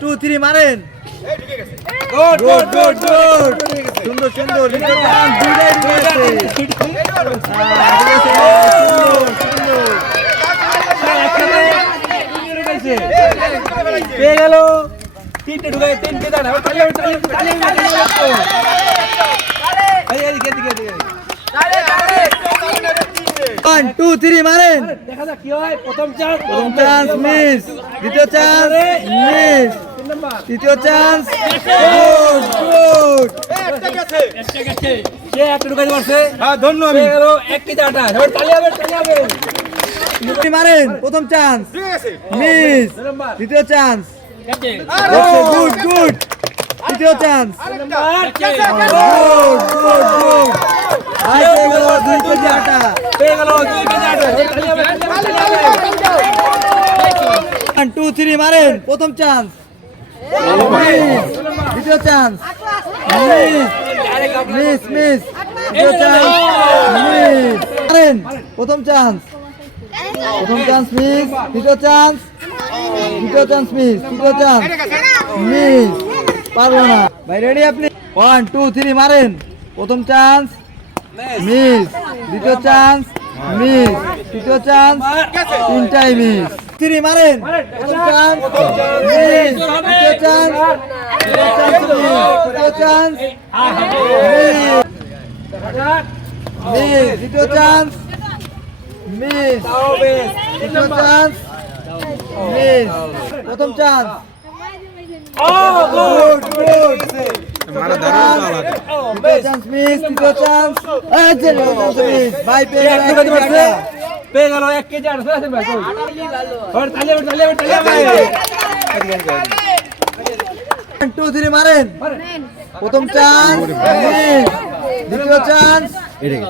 Two three মারেন। সুন্দর সুন্দর। গেছে। হ্যাঁ, পেয়ে গেল? তিনটে ঢুকে তিনটে দাঁড়া ওয়ান টু থ্রি মারেন। দেখা যাক কি হয়। প্রথম চান্স প্রথম চান্স মিস দ্বিতীয় চান্স মিস তৃতীয় চান্স গুড গুড সে একটা ঢুকাইতে পারছে? হ্যাঁ ধন্য পেয়ে গেল এক কেজি আটা এবার তালি হবে তালি হবে। আপনি মারেন প্রথম চান্স মিস দ্বিতীয় চান্স গুড গুড তৃতীয় চান্স গুড গুড গুড আই পেয়ে গেল দুই কেজি আটা। পেয়ে গেল দুই কেজি আটা। টু থ্রি মারেন। প্রথম চান্স দ্বিতীয় চান্স মিস মিস দ্বিতীয় চান্স মিস মারেন প্রথম চান্স প্রথম চান্স মিস দ্বিতীয় চান্স দ্বিতীয় চান্স মিস তৃতীয় চান্স মিস পারব না ভাই রেডি আপনি ওয়ান টু থ্রি মারেন প্রথম চান্স মিস দ্বিতীয় চান্স মিস তৃতীয় চান্স তিনটাই মিস থ্রি মারেন প্রথম চান্স মিস দ্বিতীয় চান্স মিস তৃতীয় চান্স মিস প্রথম চান্স ও দ্বিতীয় গেল ঢুকাইতে এক পারছে টাকা। পেয়ে গেল এক কেজি আটা সরাসরি ভাই কই এবার তালি হবে তালি হবে তালি হবে ওয়ান টু থ্রি মারেন। প্রথম চান্স মিস দ্বিতীয় চান্স তৃতীয়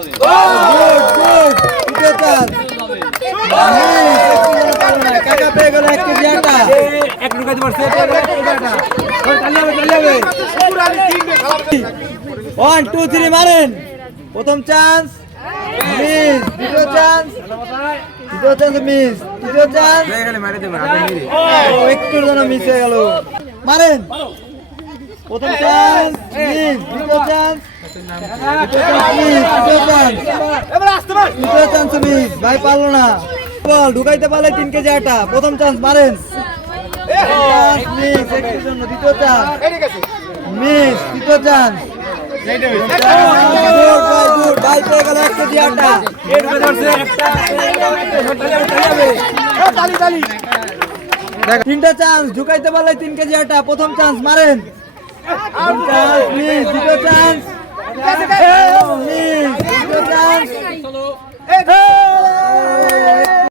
কাকা পেয়ে গেল এক কেজি আটা। এক ওয়ান টু থ্রি মারেন। প্রথম চান্স মিস দ্বিতীয় চান্স দ্বিতীয় চান্স মিস তৃতীয় চান্স ও একটুর জন্য মিস হয়ে গেল। মারেন প্রথম চান্স দ্বিতীয় দ্বিতীয় মিস ভাই পারল না বল ঢুকাইতে পারলে তিন কেজি আটা প্রথম চান্স মারেন মিস একটুর জন্য দ্বিতীয় চান্স মিস তৃতীয় চান্স একটা তিনটা চান্স ঢুকাইতে পারলে তিন কেজি আটা। প্রথম চান্স মারেন। দ্বিতীয় চান্স